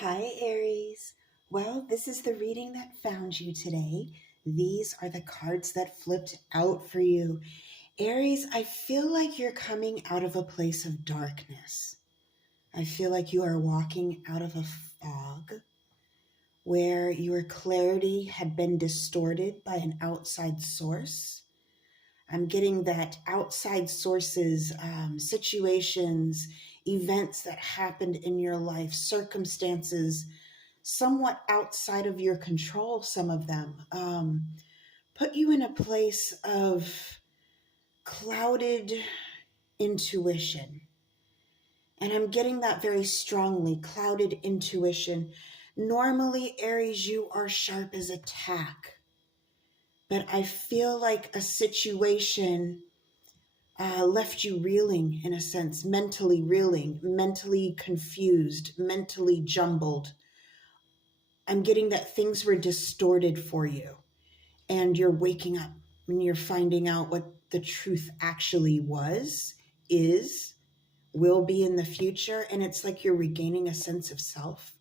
Hi, Aries. Well, this is the reading that found you today. These are the cards that flipped out for you. Aries, I feel like you're coming out of a place of darkness. I feel like you are walking out of a fog where your clarity had been distorted by an outside source. I'm getting that outside sources, situations, events that happened in your life, circumstances somewhat outside of your control, some of them, put you in a place of clouded intuition. And I'm getting that very strongly, clouded intuition. Normally, Aries, you are sharp as a tack, but I feel like a situation left you reeling, in a sense, mentally reeling, mentally confused, mentally jumbled. I'm getting that things were distorted for you, and you're waking up and you're finding out what the truth actually was, is, will be in the future. And it's like you're regaining a sense of self.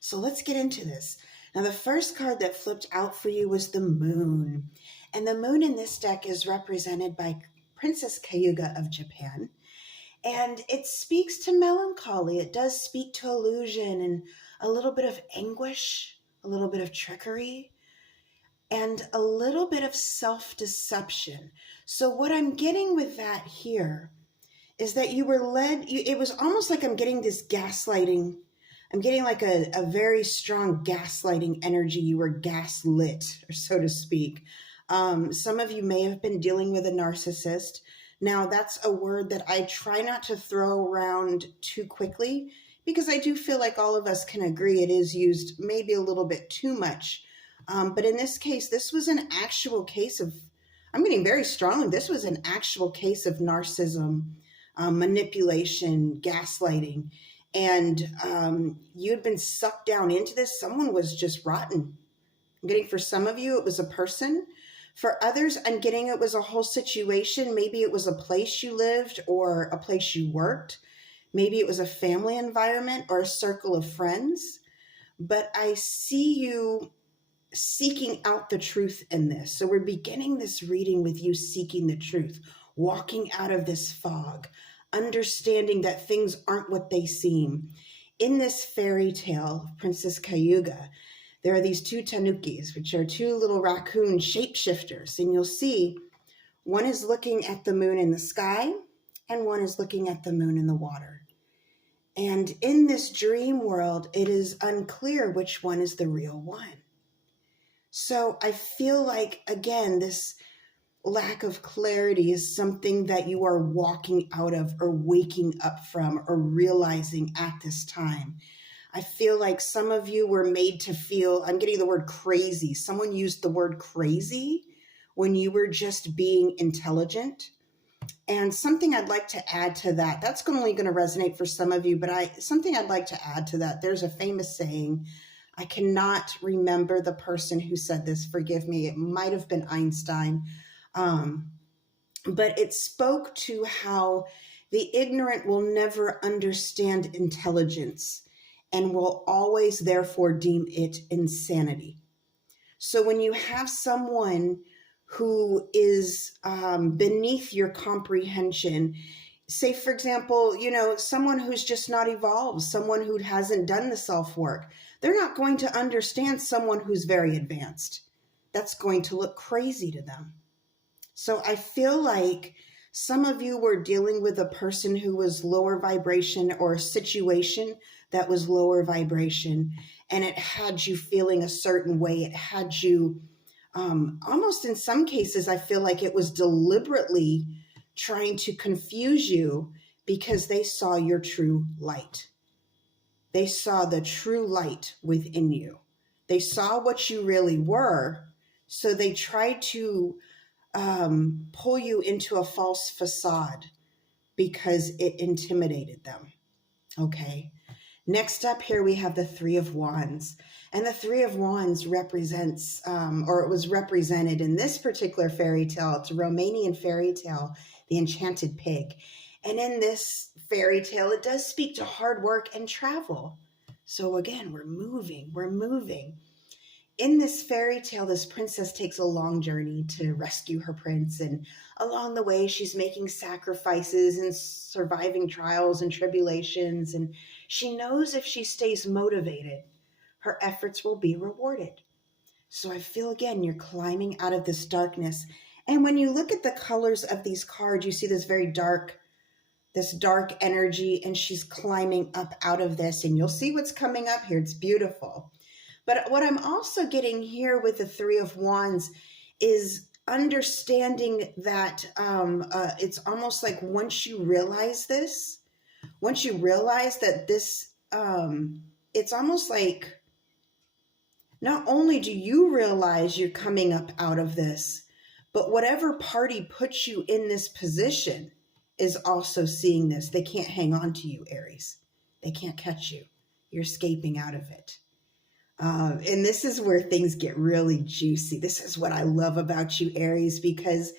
So let's get into this. Now, the first card that flipped out for you was the moon. And the moon in this deck is represented by Princess Kayuga of Japan. And it speaks to melancholy. It does speak to illusion and a little bit of anguish, a little bit of trickery, and a little bit of self-deception. So what I'm getting with that here is that you were led, it was almost like I'm getting this gaslighting. I'm getting like a very strong gaslighting energy. You were gaslit, or so to speak. Some of you may have been dealing with a narcissist. Now, that's a word that I try not to throw around too quickly, because I do feel like all of us can agree it is used maybe a little bit too much. But in this case, this was an actual case of, I'm getting very strongly, this was an actual case of narcissism, manipulation, gaslighting. And you'd been sucked down into this. Someone was just rotten. I'm getting, for some of you, it was a person. For others, I'm getting it was a whole situation. Maybe it was a place you lived or a place you worked. Maybe it was a family environment or a circle of friends. But I see you seeking out the truth in this. So we're beginning this reading with you seeking the truth, walking out of this fog, understanding that things aren't what they seem. In this fairy tale, Princess Kayuga, there are these two tanukis, which are two little raccoon shapeshifters. And you'll see one is looking at the moon in the sky and one is looking at the moon in the water. And in this dream world, it is unclear which one is the real one. So I feel like, again, this lack of clarity is something that you are walking out of or waking up from or realizing at this time. I feel like some of you were made to feel, I'm getting the word crazy. Someone used the word crazy when you were just being intelligent. And something I'd like to add to that, that's only going to resonate for some of you, but something I'd like to add to that. There's a famous saying, I cannot remember the person who said this, forgive me, it might have been Einstein, but it spoke to how the ignorant will never understand intelligence and will always therefore deem it insanity. So when you have someone who is beneath your comprehension, say, for example, someone who's just not evolved, someone who hasn't done the self-work, they're not going to understand someone who's very advanced. That's going to look crazy to them. So I feel like some of you were dealing with a person who was lower vibration or a situation that was lower vibration, and it had you feeling a certain way. It had you almost in some cases, I feel like it was deliberately trying to confuse you because they saw your true light. They saw the true light within you. They saw what you really were. So they tried to pull you into a false facade because it intimidated them. Okay. Next up here, we have the Three of Wands. And the Three of Wands represents, or it was represented in this particular fairy tale. It's a Romanian fairy tale, The Enchanted Pig. And in this fairy tale, it does speak to hard work and travel. So again, we're moving, we're moving. In this fairy tale, this princess takes a long journey to rescue her prince. And along the way, she's making sacrifices and surviving trials and tribulations. And she knows if she stays motivated, her efforts will be rewarded. So I feel again, you're climbing out of this darkness. And when you look at the colors of these cards, you see this dark energy, and she's climbing up out of this. And you'll see what's coming up here. It's beautiful. But what I'm also getting here with the Three of Wands is understanding that it's almost like once you realize that this, it's almost like not only do you realize you're coming up out of this, but whatever party puts you in this position is also seeing this. They can't hang on to you, Aries. They can't catch you. You're escaping out of it. And this is where things get really juicy. This is what I love about you, Aries, because,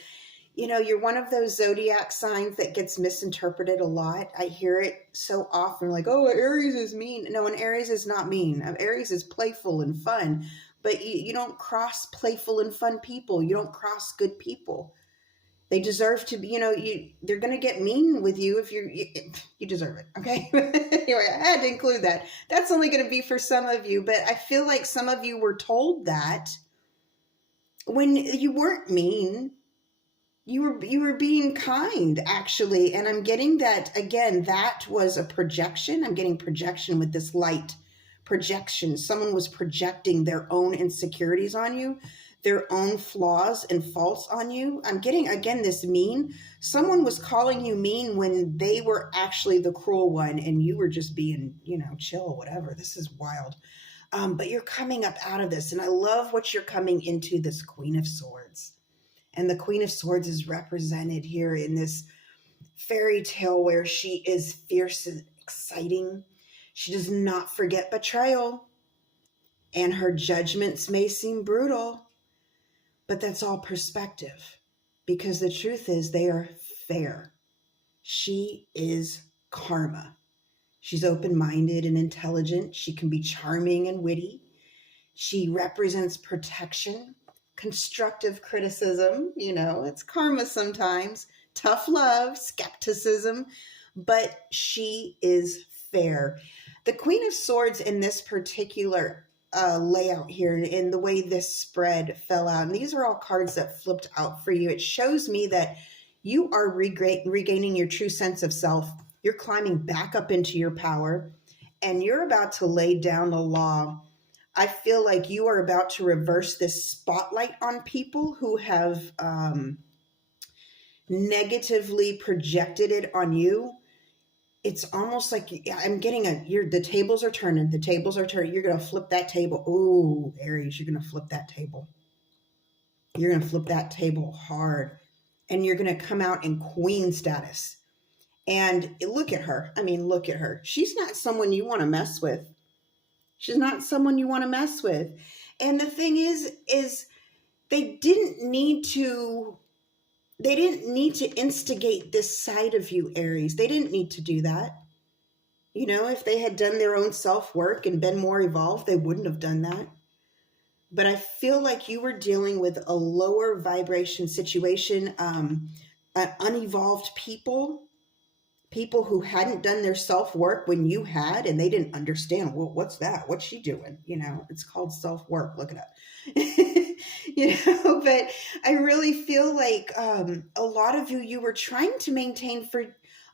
you know, you're one of those zodiac signs that gets misinterpreted a lot. I hear it so often, like, oh, Aries is mean. No, an Aries is not mean. Aries is playful and fun, but you don't cross playful and fun people. You don't cross good people. They deserve to be, they're going to get mean with you if you deserve it. Okay. Anyway, I had to include that. That's only going to be for some of you, but I feel like some of you were told that when you weren't mean, you were being kind, actually. And I'm getting that again, that was a projection. I'm getting projection with this light projection. Someone was projecting their own insecurities on you, their own flaws and faults on you. I'm getting, again, this mean. Someone was calling you mean when they were actually the cruel one and you were just being, chill, whatever. This is wild. But you're coming up out of this. And I love what you're coming into, this Queen of Swords. And the Queen of Swords is represented here in this fairy tale where she is fierce and exciting. She does not forget betrayal. And her judgments may seem brutal, but that's all perspective, because the truth is they are fair. She is karma. She's open-minded and intelligent. She can be charming and witty. She represents protection, constructive criticism, it's karma sometimes, tough love, skepticism, but she is fair. The Queen of Swords in this particular layout here, in the way this spread fell out, and these are all cards that flipped out for you, it shows me that you are regaining your true sense of self. You're climbing back up into your power, and you're about to lay down the law. I feel like you are about to reverse this spotlight on people who have negatively projected it on you. It's almost like I'm getting the tables are turning. The tables are turning. You're going to flip that table. Ooh, Aries, you're going to flip that table. You're going to flip that table hard. And you're going to come out in queen status. And look at her. I mean, look at her. She's not someone you want to mess with. She's not someone you want to mess with. And the thing is they didn't need to instigate this side of you, Aries. They didn't need to do that. If they had done their own self-work and been more evolved, they wouldn't have done that. But I feel like you were dealing with a lower vibration situation, unevolved people who hadn't done their self-work when you had, and they didn't understand, well, what's that? What's she doing? It's called self-work. Look it up. But I really feel like a lot of you were trying to maintain, for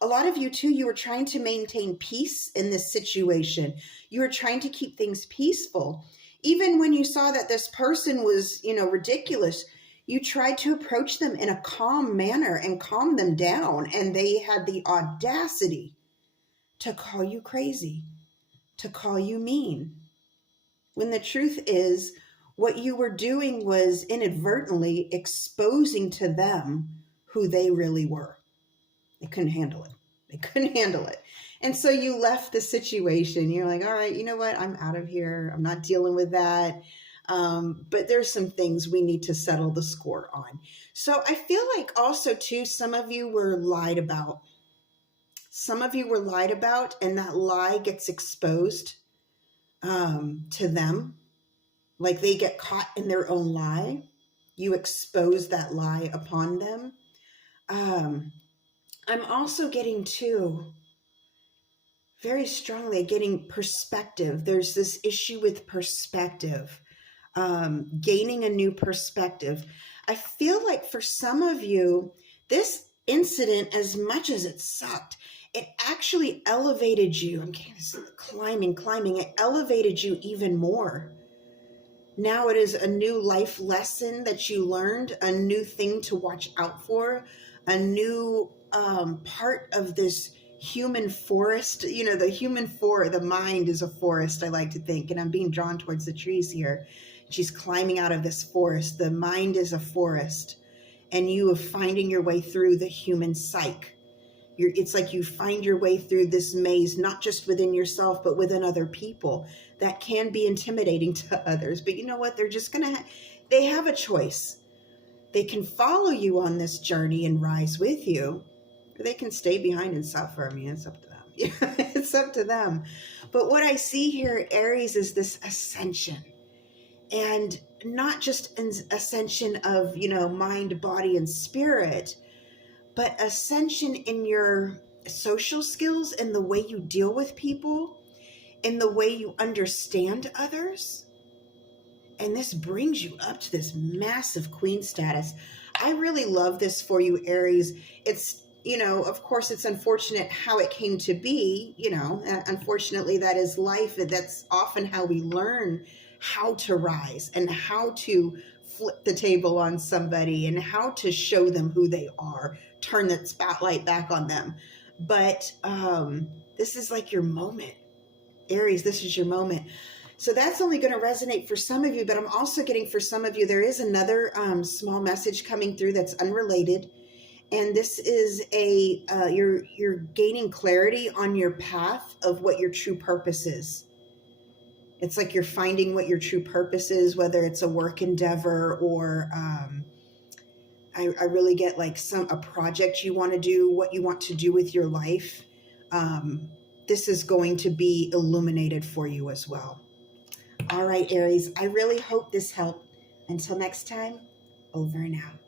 a lot of you too, you were trying to maintain peace in this situation. You were trying to keep things peaceful. Even when you saw that this person was, ridiculous, you tried to approach them in a calm manner and calm them down. And they had the audacity to call you crazy, to call you mean. When the truth is, what you were doing was inadvertently exposing to them who they really were. They couldn't handle it. And so you left the situation. You're like, all right, you know what? I'm out of here. I'm not dealing with that. But there's some things we need to settle the score on. So I feel like also too, some of you were lied about, and that lie gets exposed. to them, like they get caught in their own lie. You expose that lie upon them. Um, I'm also getting too, very strongly getting perspective. There's this issue with perspective, gaining a new perspective. I feel like for some of you, this incident, as much as it sucked, it actually elevated you. I'm getting this climbing. It elevated you even more. Now it is a new life lesson that you learned, a new thing to watch out for, a new part of this human forest. You know, the mind is a forest, I like to think, and I'm being drawn towards the trees here. She's climbing out of this forest. The mind is a forest, and you are finding your way through the human psyche. It's like you find your way through this maze, not just within yourself, but within other people. That can be intimidating to others. But you know what? They're just going to, they have a choice. They can follow you on this journey and rise with you, or they can stay behind and suffer. I mean, it's up to them. It's up to them. But what I see here, Aries, is this ascension. And not just an ascension of, mind, body, and spirit, but ascension in your social skills, in the way you deal with people, in the way you understand others. And this brings you up to this massive queen status. I really love this for you, Aries. It's, of course, it's unfortunate how it came to be. Unfortunately, that is life. That's often how we learn how to rise and how to flip the table on somebody and how to show them who they are, turn that spotlight back on them. But this is like your moment, Aries. This is your moment. So that's only going to resonate for some of you, but I'm also getting for some of you, there is another small message coming through that's unrelated. And this is you're gaining clarity on your path of what your true purpose is. It's like you're finding what your true purpose is, whether it's a work endeavor or I really get like a project you want to do, what you want to do with your life. This is going to be illuminated for you as well. All right, Aries, I really hope this helped. Until next time, over and out.